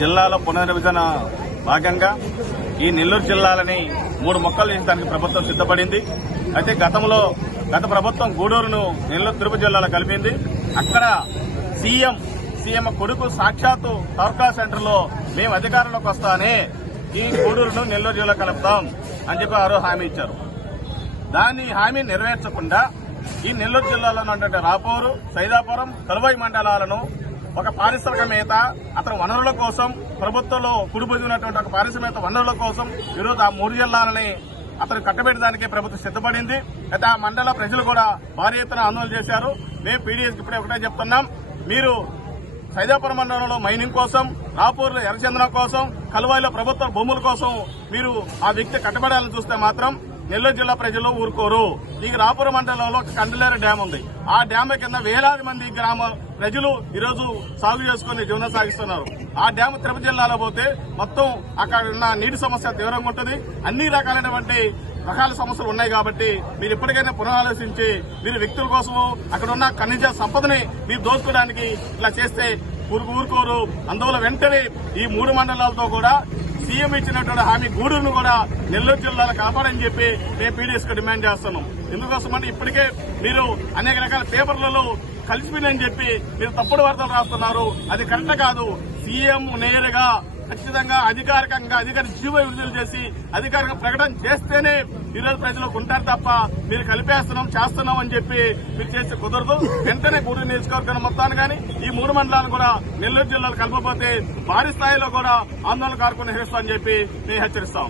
జిల్లాల పునర్విభజన భాగంగా ఈ నెల్లూరు జిల్లాలని 3 ముక్కలు చేసడానికి ప్రభుత్వం సిద్దపడింది. అయితే గత ప్రభుత్వం గూడూరును నెల్లూరు తిరుపతి జిల్లాలో కలిపింది. అక్కడ సీఎం కొడుకు సాక్షాత్తు తవర్కా సెంటర్ లో మేము అధికారంలోకి వస్తానే ఈ గూడూరును నెల్లూరు జిల్లా కలుపుతాం అని చెప్పి ఆ రోజు హామీ ఇచ్చారు. దాన్ని హామీ నెరవేర్చకుండా ఈ నెల్లూరు జిల్లాలో ఉన్నటువంటి రాపూరు, సైదాపురం, కలువాయి మండలాలను ఒక పారిశ్రామికవేత్త అతని వనరుల కోసం ప్రభుత్వంలో కుడిపోతున్నటువంటి ఒక పారిశ్రామిక వనరుల కోసం ఈరోజు ఆ 3 జిల్లాలని అతను కట్టబెట్టడానికి ప్రభుత్వం సిద్దపడింది. అయితే ఆ మండల ప్రజలు కూడా భారీ ఎత్తున ఆందోళన చేశారు. మేము పీడీఎస్కి ఇప్పుడే ఒకటే చెప్తున్నాం, మీరు సైదాపురం మండలంలో మైనింగ్ కోసం, రాపూర్లో ఎర్రచందనం కోసం, కలువాయిలో ప్రభుత్వ భూముల కోసం మీరు ఆ వ్యక్తి కట్టబడాలని చూస్తే మాత్రం నెల్లూరు జిల్లా ప్రజలు ఊరుకోరు. ఈ రాపూర్ మండలంలో ఒక కండలేరు డ్యాం ఉంది. ఆ డ్యామ్ కింద వేలాది మంది గ్రామ ప్రజలు ఈరోజు సాగు చేసుకుని జీవనం సాగిస్తున్నారు. ఆ డ్యామ్ తిరుపతి జిల్లాలో పోతే మొత్తం అక్కడ ఉన్న నీటి సమస్య తీవ్రంగా ఉంటుంది. అన్ని రకాలైనటువంటి సమస్యలు ఉన్నాయి. కాబట్టి మీరు ఇప్పటికైనా పునరాలోచించి మీరు వ్యక్తుల కోసము అక్కడ ఉన్న ఖనిజ సంపదని మీరు దోచుకోవడానికి ఇలా చేస్తే ఊరుకోరు. అందువల్ల వెంటనే ఈ 3 మండలాలతో కూడా సీఎం ఇచ్చినటువంటి హామీ గూడూరును కూడా నెల్లూరు జిల్లాలో కాపాడని చెప్పి మేము పీడీఎస్ కు డిమాండ్ చేస్తున్నాం. ఎందుకోసమంటే ఇప్పటికే మీరు అనేక రకాల పేపర్లలో కలిసిపోయిందని చెప్పి మీరు తప్పుడు వార్తలు రాస్తున్నారు. అది కరెక్ట్ కాదు. సీఎం నేరుగా ఖచ్చితంగా అధికారిక జీవో విడుదల చేసి అధికారిక ప్రకటన చేస్తేనే ఈరోజు ప్రజలు ఉంటారు తప్ప మీరు చేస్తున్నాం అని చెప్పి మీరు చేస్తే కుదరదు. వెంటనే గూడూరు నియోజకవర్గం మొత్తాన్ని కానీ ఈ 3 మండలాలను కూడా నెల్లూరు జిల్లాలో కలపకపోతే భారీ స్థాయిలో కూడా ఆందోళన కార్యక్రమం నిర్వహిస్తామని చెప్పి మేము హెచ్చరిస్తాం.